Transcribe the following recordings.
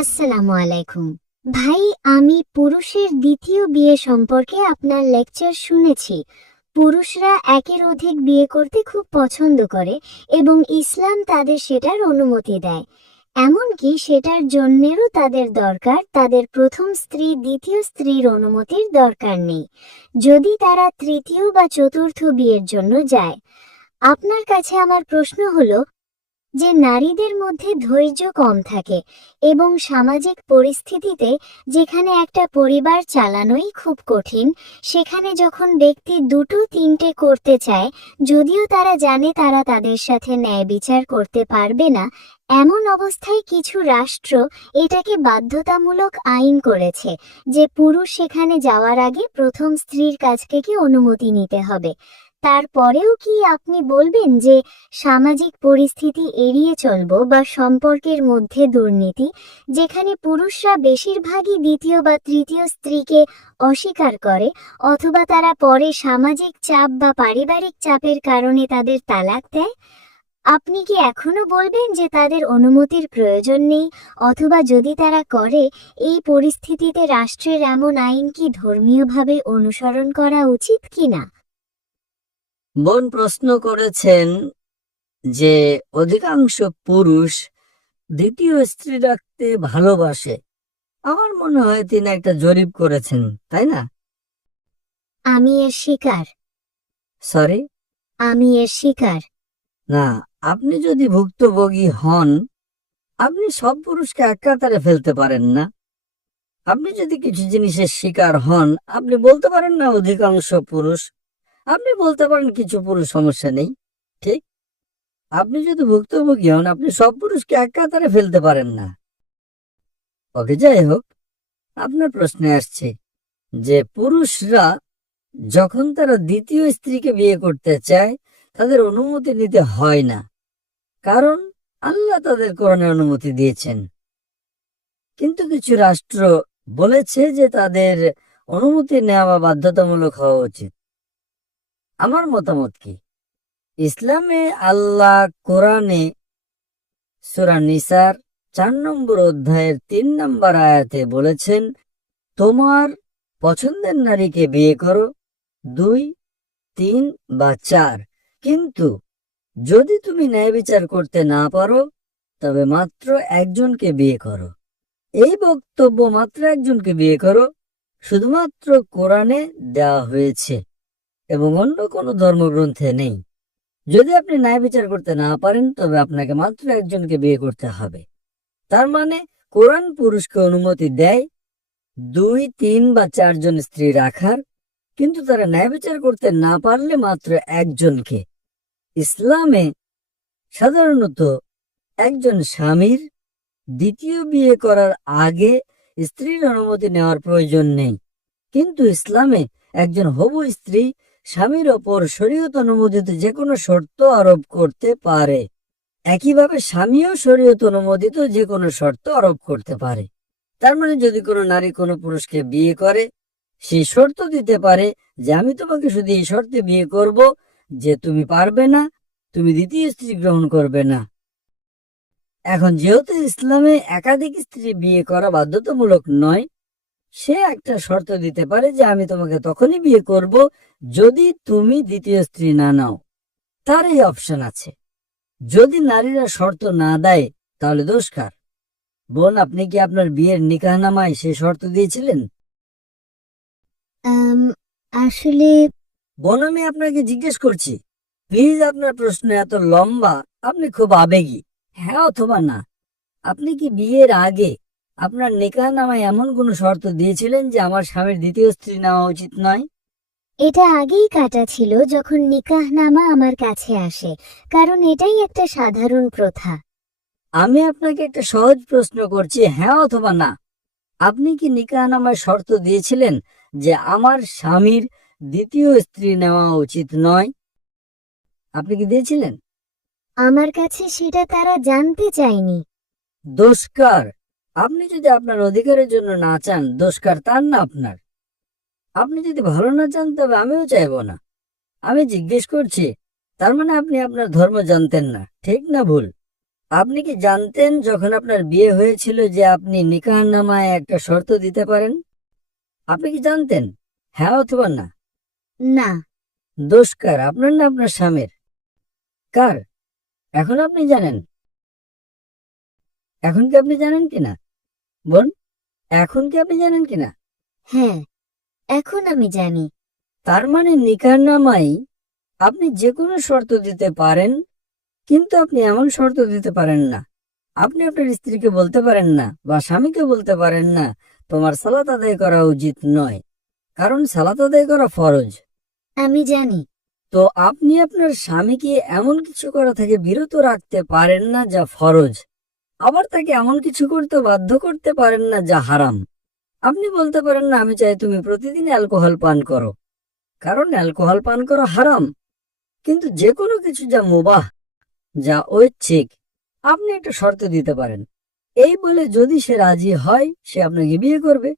আসসালামু আলাইকুম ভাই। আমি পুরুষের দ্বিতীয় বিয়ে সম্পর্কে আপনার লেকচার শুনেছি। পুরুষরা একের অধিক বিয়ে করতে খুব পছন্দ করে এবং ইসলাম তাদের সেটার অনুমতি দেয়। এমনকি সেটার জন্যেও তাদের দরকার, তাদের প্রথম স্ত্রী দ্বিতীয় স্ত্রীর অনুমতির দরকার নেই যদি তারা তৃতীয় বা চতুর্থ বিয়ের জন্য যায়। আপনার কাছে আমার প্রশ্ন হলো যে নারীদের মধ্যে ধৈর্য কম থাকে এবং সামাজিক পরিস্থিতিতে যেখানে একটা পরিবার চালানোই খুব কঠিন, সেখানে যখন ব্যক্তি দুটো তিনটে করতে চায়, যদিও তারা জানে তারা তাদের সাথে ন্যায় বিচার করতে পারবে না, এমন অবস্থায় কিছু রাষ্ট্র এটাকে বাধ্যতামূলক আইন করেছে যে পুরুষ সেখানে যাওয়ার আগে প্রথম স্ত্রীর কাছ থেকে অনুমতি নিতে হবে। তারপরেও কি আপনি বলবেন যে সামাজিক পরিস্থিতি এড়িয়ে চলবো বা সম্পর্কের মধ্যে দুর্নীতি, যেখানে পুরুষরা বেশিরভাগই দ্বিতীয় বা তৃতীয় স্ত্রীকে অস্বীকার করে, অথবা তারা পরে সামাজিক চাপ বা পারিবারিক চাপের কারণে তাদের তালাক দেয়, আপনি কি এখনো বলবেন যে তাদের অনুমতির প্রয়োজন নেই? অথবা যদি তারা করে, এই পরিস্থিতিতে রাষ্ট্রের এমন আইন কি ধর্মীয়ভাবে অনুসরণ করা উচিত কিনা? বোন প্রশ্ন করেছেন যে অধিকাংশ পুরুষ দ্বিতীয় স্ত্রী রাখতে ভালোবাসে। আমার মনে হয় তিনি একটা জরিপ করেছেন, তাই না? আমি এর শিকার। সরি, আমি এর শিকার। না, আপনি যদি ভুক্তভোগী হন, আপনি সব পুরুষকে এক কাতারে ফেলতে পারেন না। আপনি যদি কিছু জিনিসের শিকার হন, আপনি বলতে পারেন না অধিকাংশ পুরুষ। আপনি বলতে পারেন কিছু পুরুষ, সমস্যা নেই, ঠিক। আপনি যদি ভুক্তভোগী হন, আপনি সব পুরুষকে এক কাতারে ফেলতে পারেন না। ওকে, যাই হোক, আপনার প্রশ্নে আসছে যে পুরুষরা যখন তারা দ্বিতীয় স্ত্রীকে বিয়ে করতে চায়, তাদের অনুমতি নিতে হয় না, কারণ আল্লাহ তাদের কোরআনে অনুমতি দিয়েছেন। কিন্তু কিছু রাষ্ট্র বলেছে যে তাদের অনুমতি নেওয়া বাধ্যতামূলক হওয়া উচিত। আমার মতামত কি? ইসলামে আল্লাহ কোরআনে সূরা নিসার 4 নম্বর অধ্যায়ের 3 নম্বর আয়াতে বলেছেন, তোমার পছন্দের নারীকে বিয়ে করো, 2, 3 বা 4, কিন্তু যদি তুমি ন্যায় বিচার করতে না পারো তবে মাত্র একজনকে বিয়ে করো। এই বক্তব্য মাত্র একজনকে বিয়ে করো শুধুমাত্র কোরআনে দেওয়া হয়েছে এবং অন্য কোনো ধর্মগ্রন্থে নেই। যদি আপনি ন্যায় বিচার করতে না পারেন তবে আপনাকে মাত্র একজনকে বিয়ে করতে হবে। তার মানে কোরআন পুরুষকে অনুমতি দেয় 2, 3 বা 4 জন স্ত্রী রাখার, কিন্তু তারা ন্যায় বিচার করতে না পারলে মাত্র একজনকে। ইসলামে সাধারণত একজন স্বামীর দ্বিতীয় বিয়ে করার আগে স্ত্রীর অনুমতি নেওয়ার প্রয়োজন নেই, কিন্তু ইসলামে একজন হবু স্ত্রী স্বামীর ওপর শরীয়ত অনুমোদিত যে কোনো শর্ত আরোপ করতে পারে। একইভাবে স্বামীও শরীয়ত অনুমোদিত যে কোনো শর্ত আরোপ করতে পারে। তার মানে যদি কোনো নারী কোনো পুরুষকে বিয়ে করে, সেই শর্ত দিতে পারে যে আমি তোমাকে শুধু এই শর্তে বিয়ে করব যে তুমি পারবে না, তুমি দ্বিতীয় স্ত্রী গ্রহণ করবে না। এখন যেহেতু ইসলামে একাধিক স্ত্রী বিয়ে করা বাধ্যতামূলক নয়, সে একটা শর্ত দিতে পারে যে আমি তোমাকে তখনই বিয়ে করব যদি তুমি দ্বিতীয় স্ত্রী না নাও। তার এই অপশন আছে। যদি নারীরা শর্ত না দেয় তাহলে দোষ কার? বোন, আপনি কি আপনার বিয়ের নিকাহনামায় সে শর্ত দিয়েছিলেন? আসলে বোন, আমি আপনাকে জিজ্ঞেস করছি, প্লিজ, আপনার প্রশ্ন এত লম্বা, আপনি খুব আবেগী, হ্যাঁ অথবা না। আপনি কি বিয়ের আগে আপনার নিকাহনামায় এমন কোনো শর্ত দিয়েছিলেন যে আমার স্বামীর দ্বিতীয় স্ত্রী নেওয়া উচিত নয়? এটা আগেই কাটা ছিল যখন নিকাহনামা আমার কাছে আসে, কারণ এটাই একটা সাধারণ প্রথা। আমি আপনাকে একটা সহজ প্রশ্ন করছি, হ্যাঁ অথবা না। আপনি কি নিকাহনামায় শর্ত দিয়েছিলেন যে আমার স্বামীর দ্বিতীয় স্ত্রী নেওয়া উচিত নয়? আপনি কি দিয়েছিলেন? আমার কাছে সেটা তারা জানতে চায়নি। দোষ কার? আপনি যদি আপনার অধিকারের জন্য না চান, দোষ কার? তার না আপনার? আপনি যদি ভালো না চান তবে আমিও চাইবো না। আমি জিজ্ঞেস করছি, তার মানে আপনি আপনার ধর্ম জানতেন না, ঠিক না ভুল? আপনি কি জানতেন যখন আপনার বিয়ে হয়েছিল যে আপনি নিকাহনামায় একটা শর্ত দিতে পারেন? আপনি কি জানতেন? হ্যাঁ অথবা না? না। দোষ কার, আপনার না আপনার স্বামীর? কার? এখন আপনি জানেন? এখন কি আপনি জানেন কিনা বোন? এখন কি আপনি জানেন কিনা? হ্যাঁ, এখন আমি জানি। তার মানে নিকাহনামায় আপনি যে কোনো শর্ত দিতে পারেন, কিন্তু আপনি এমন শর্ত দিতে পারেন না। আপনি আপনার স্ত্রীকে বলতে পারেন না বা স্বামীকে বলতে পারেন না তোমার সালাত আদায় করা উচিত নয়, কারণ সালাত আদায় করা ফরজ। আমি জানি। তো আপনি আপনার স্বামীকে এমন কিছু করা থেকে বিরত রাখতে পারেন না যা ফরজ, আবার তাকে এমন কিছু করতে বাধ্য করতে পারেন না যা হারাম। আপনি বলতে পারেন না আমি চাই তুমি প্রতিদিন অ্যালকোহল পান করো, কারণ অ্যালকোহল পান করা হারাম। কিন্তু যে কোনো কিছু যা মুবাহ, যা ঐচ্ছিক, আপনি একটা শর্ত দিতে পারেন। এই বলে যদি সে রাজি হয় সে আপনাকে বিয়ে করবে,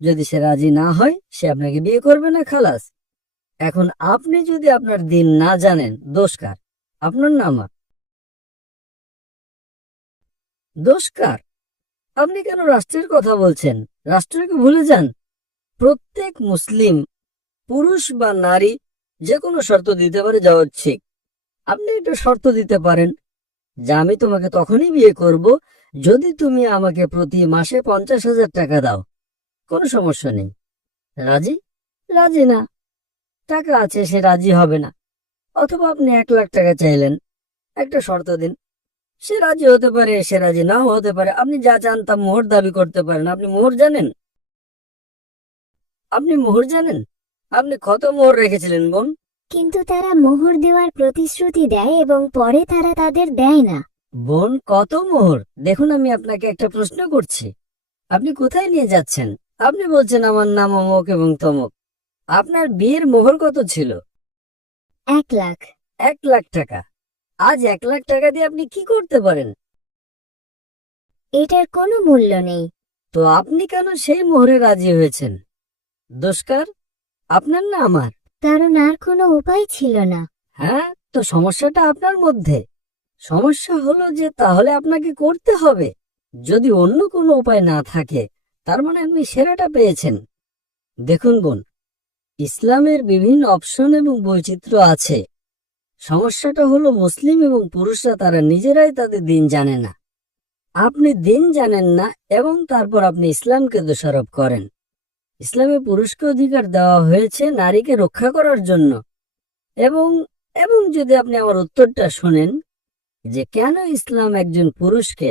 যদি সে রাজি না হয় সে আপনাকে বিয়ে করবে না, খালাস। এখন আপনি যদি আপনার দিন না জানেন, দোষ কার? আপনার না আমার? দোষ কার? আপনি কেন রাষ্ট্রের কথা বলছেন? রাষ্ট্রকে ভুলে যান। প্রত্যেক মুসলিম পুরুষ বা নারী যে কোনো শর্ত দিতে পারে যা ঐচ্ছিক। আপনি একটা শর্ত দিতে পারেন যে আমি তোমাকে তখনই বিয়ে করব যদি তুমি আমাকে প্রতি মাসে 50,000 টাকা দাও। কোনো সমস্যা নেই। রাজি? রাজি না, টাকা আছে, সে রাজি হবে না। অথবা আপনি 1,00,000 টাকা চাইলেন, একটা শর্ত দিন, সে রাজি হতে পারে, সে রাজি নাও হতে পারে। আপনি যা চান তা মোহর দাবি করতে পারেন। আপনি মোহর জানেন? আপনি মোহর জানেন? আপনি কত মোহর রেখেছিলেন বোন? কিন্তু তারা মোহর দেওয়ার প্রতিশ্রুতি দেয় এবং পরে তারা তাদের দেয় না। বোন, কত মোহর? দেখুন, আমি আপনাকে একটা প্রশ্ন করছি, আপনি কোথায় নিয়ে যাচ্ছেন? আপনি বলছেন আমার নাম অমুক এবং তমুক। আপনার বিয়ের মোহর কত ছিল? 1,00,000। 1,00,000 টাকা। আজ 1,00,000 টাকা দিয়ে আপনি কি করতে পারেন? এটার কোনো মূল্য নেই। তো আপনি কেন সেই মোহরে রাজি হয়েছেন? দোষ কার? আপনার না আমার? কারণ আর কোনো উপায় ছিল না। হ্যাঁ, তো সমস্যাটা আপনার মধ্যে। সমস্যা হলো যে তাহলে আপনাকে করতে হবে। যদি অন্য কোনো উপায় না থাকে, তার মানে আপনি সেরাটা পেয়েছেন। দেখুন বোন, ইসলামের বিভিন্ন অপশন এবং বৈচিত্র্য আছে। সমস্যাটা হলো মুসলিম এবং পুরুষরা তারা নিজেরাই তাদের দিন জানে না। আপনি দিন জানেন না এবং তারপর আপনি ইসলামকে দোষারোপ করেন। ইসলামে পুরুষকে অধিকার দেওয়া হয়েছে নারীকে রক্ষা করার জন্য। এবং এবং যদি আপনি আমার উত্তরটা শোনেন যে কেন ইসলাম একজন পুরুষকে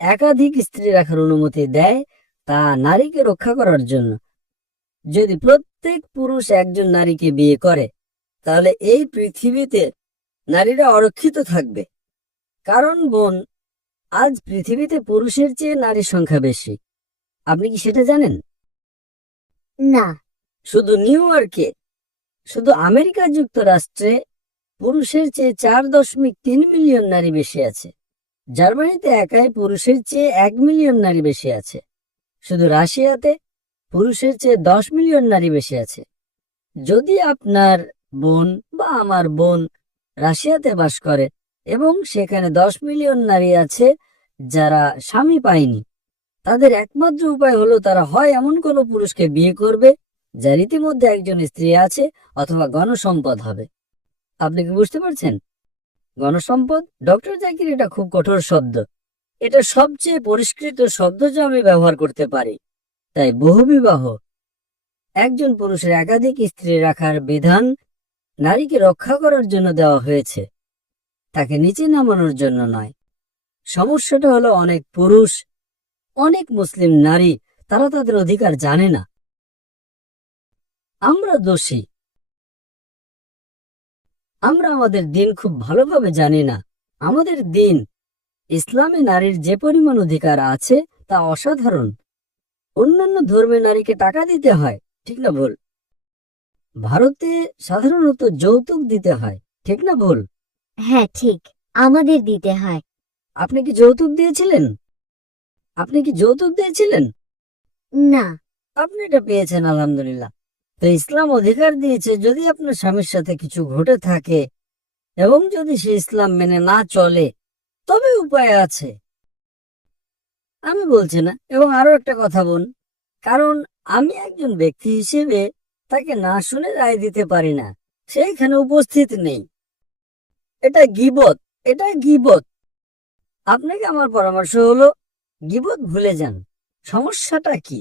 একাধিক স্ত্রী রাখার অনুমতি দেয়, তা নারীকে রক্ষা করার জন্য। যদি প্রত্যেক পুরুষ একজন নারীকে বিয়ে করে, তাহলে এই পৃথিবীতে নারীরা অরক্ষিত থাকবে। কারণ বোন, আজ পৃথিবীতে পুরুষের চেয়ে নারীর সংখ্যা বেশি। আপনি কি সেটা জানেন? না। শুধু নিউ ইয়র্কে, শুধু আমেরিকা যুক্তরাষ্ট্রে পুরুষের চেয়ে 4.3 মিলিয়ন নারী বেশি আছে। জার্মানিতে একাই পুরুষের চেয়ে 1 মিলিয়ন নারী বেশি আছে। শুধু রাশিয়াতে পুরুষের চেয়ে 10 মিলিয়ন নারী বেশি আছে। যদি আপনার বোন বা আমার বোন রাশিয়াতে বাস করে এবং সেখানে 10 মিলিয়ন নারী আছে যারা স্বামী পায়নি, তাদের একমাত্র উপায় হলো তারা হয় এমন কোনো পুরুষকে বিয়ে করবে যার ইতিমধ্যে একজন স্ত্রী আছে, অথবা গণসম্পদ হবে। আপনি কি বুঝতে পারছেন? গণসম্পদ, ডক্টর জাকির, এটা খুব কঠোর শব্দ। এটা সবচেয়ে পরিষ্কৃত শব্দ যা আমি ব্যবহার করতে পারি। তাই বহুবিবাহ, একজন পুরুষের একাধিক স্ত্রী রাখার বিধান নারীকে রক্ষা করার জন্য দেওয়া হয়েছে, তাকে নিচে নামানোর জন্য নয়। সমস্যাটা হলো অনেক পুরুষ, অনেক মুসলিম নারী, তারা তাদের অধিকার জানে না। আমরা দোষী। আমরা আমাদের দিন খুব ভালোভাবে জানি না। আমাদের দিন, ইসলামে নারীর যে পরিমাণ অধিকার আছে তা অসাধারণ। অন্যান্য ধর্মে নারীকে টাকা দিতে হয়, ঠিক না ভুল? ভারতে সাধারণত যৌতুক দিতে হয়, ঠিক না ভুল? হ্যাঁ, ঠিক। আমাদের দিতে হয়। আপনি কি যৌতুক দিয়েছিলেন? আপনি কি যৌতুক দিয়েছিলেন? না। আপনি এটা পেয়েছেন, আলহামদুলিল্লাহ। তো ইসলাম অধিকার দিয়েছে যদি আপনার স্বামীর সাথে কিছু ঘটে থাকে এবং যদি সে ইসলাম মেনে না চলে, তবে উপায় আছে। আমি বলছি না, এবং আরো একটা কথা বোন, কারণ আমি একজন ব্যক্তি হিসেবে তাকে না শুনে রায় দিতে পারি না, সে এখানে উপস্থিত নেই। এটা গীবত, এটা গীবত। আপনাকে আমার পরামর্শ হলো গীবত ভুলে যান। সমস্যাটা কি?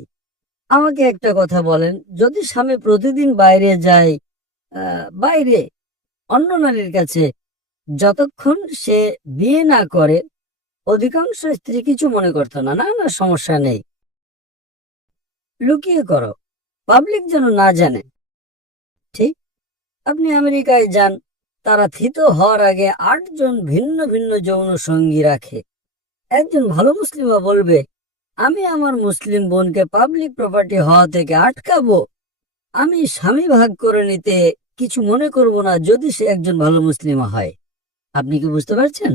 আমাকে একটা কথা বলেন, যদি স্বামী প্রতিদিন বাইরে যায়, বাইরে অন্য নারীর কাছে, যতক্ষণ সে বিয়ে না করে, অধিকাংশ স্ত্রী কিছু মনে করতো না, না না সমস্যা নেই, লুকিয়ে করো, পাবলিক যেন না জানে। ঠিক, আপনি আমেরিকায় যান, তারা থিত হওয়ার আগে 8 জন ভিন্ন ভিন্ন যৌন সঙ্গী রাখে। একজন ভালো মুসলিমা বলবে, আমি আমার মুসলিম বোনকে পাবলিক প্রপার্টি হওয়া থেকে আটকাবো, আমি স্বামী ভাগ করে নিতে কিছু মনে করব না, যদি সে একজন ভালো মুসলিমা হয়। আপনি কি বুঝতে পারছেন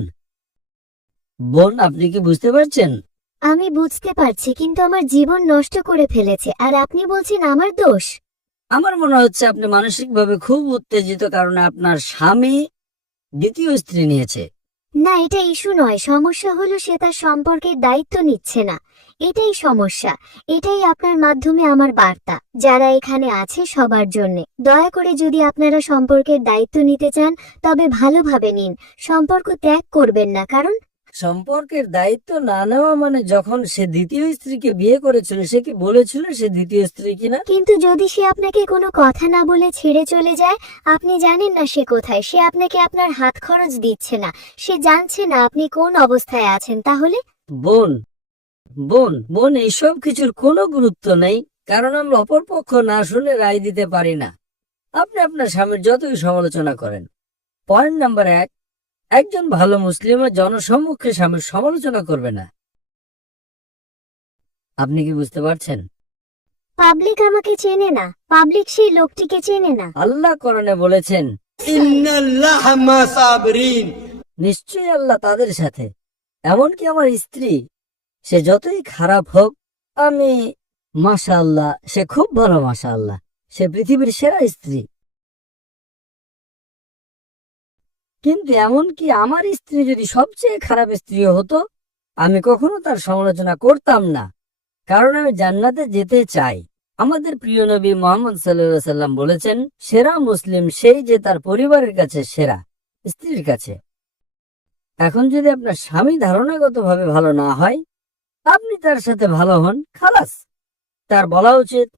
বোন? আপনি কি বুঝতে পারছেন? আমি বুঝতে পারছি, কিন্তু আমার জীবন নষ্ট করে ফেলেছে, আর আপনি বলছেন আমার দোষ? আমার মনে হচ্ছে আপনি মানসিকভাবে খুব উত্তেজিত, কারণ আপনার স্বামী দ্বিতীয় স্ত্রী নিয়েছে। না, এটা ইস্যু নয়, সমস্যা হলো সে তার সম্পর্কের দায়িত্ব নিচ্ছে না। এটাই সমস্যা। এটাই আপনার মাধ্যমে আমার বার্তা যারা এখানে আছে সবার জন্য। দয়া করে যদি আপনারা সম্পর্কের দায়িত্ব নিতে চান তবে ভালোভাবে নিন, সম্পর্ক ত্যাগ করবেন না। কারণ সম্পর্কের দায়িত্ব না নেওয়া মানে, যখন সে দ্বিতীয় স্ত্রীকে বিয়ে করেছিল সে কি বলেছিল সে দ্বিতীয় স্ত্রী কিনা? কিন্তু যদি সে আপনাকে কোনো কথা না বলে ছেড়ে চলে যায়, আপনি জানেন না সে কোথায়, সে আপনাকে আপনার হাত খরচ দিচ্ছে না, সে জানছে না আপনি কোন অবস্থায় আছেন, তাহলে? বোন বোন বোন এইসব কিছুর কোনো গুরুত্ব নেই, কারণ আমরা অপরপক্ষ না শুনে রায় দিতে পারি না। আপনি আপনার স্বামীর যতই সমালোচনা করেন। পয়েন্ট নাম্বার 1, একজন ভালো মুসলিমের জনসম্মুখে স্বামীর সমালোচনা করবে না। আপনি কি বুঝতে পারছেন? পাবলিক আমাকে চেনে না, পাবলিক সেই লোকটিকে চেনে না। আল্লাহ কোরআনে বলেছেন, ইন্নাল্লাহা মা সাবিরিন। নিশ্চয়ই আল্লাহ তাদের সাথে। এমনকি আমার স্ত্রী, সে যতই খারাপ হোক, আমি মাশাআল্লাহ, সে খুব ভালো, মাশাআল্লাহ, সে পৃথিবীর সেরা স্ত্রী। কিন্তু এমনকি আমার স্ত্রী যদি সবচেয়ে খারাপ স্ত্রী হতো, আমি কখনো তার সমালোচনা করতাম না, কারণ আমি জান্নাতে যেতে চাই। আমাদের প্রিয় নবী মুহাম্মদ সাল্লাল্লাহু আলাইহি সাল্লাম বলেছেন, সেরা মুসলিম সেই যে তার পরিবারের কাছে সেরা, স্ত্রীর কাছে। এখন যদি আপনার স্বামী ধারণাগতভাবে ভালো না হয়, আপনি তার সাথে ভালো হন, খালাস। তার বলা উচিত,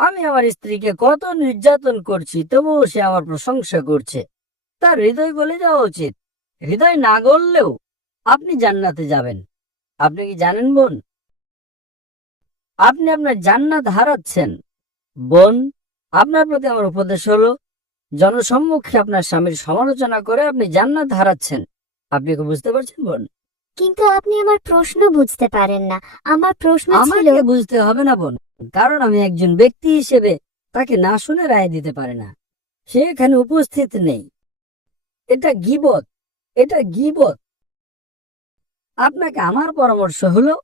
আমি আমার স্ত্রীকে কত নির্যাতন করছি তবুও সে আমার প্রশংসা করছে। তার হৃদয় গলে যাওয়া উচিত। হৃদয় না গললেও আপনি জান্নাতে যাবেন। আপনি কি জানেন বোন, আপনি আপনার জান্নাত হারাচ্ছেন। বোন, আপনার প্রতি আমার উপদেশ হলো, জনসম্মুখে আপনার স্বামীর সমালোচনা করে আপনি জান্নাত হারাচ্ছেন। আপনি কি বুঝতে পারছেন বোন? কিন্তু আপনি আমার প্রশ্ন বুঝতে পারেন না। আমার প্রশ্ন ছিল, আমাকে বুঝতে হবে না বোন, কারণ আমি একজন ব্যক্তি হিসেবে তাকে না শুনে রায় দিতে পারি না, সে এখানে উপস্থিত নেই। এটা গীবত, এটা গীবত। আপনাকে আমার পরামর্শ হলো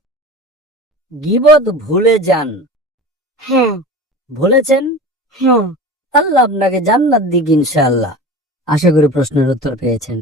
গীবত ভুলে যান। হ্যাঁ ভুলেছেন? হ্যাঁ। আল্লাহ আপনাকে জান্নাত দিক ইনশাআল্লাহ। আশা করি প্রশ্নের উত্তর পেয়েছেন।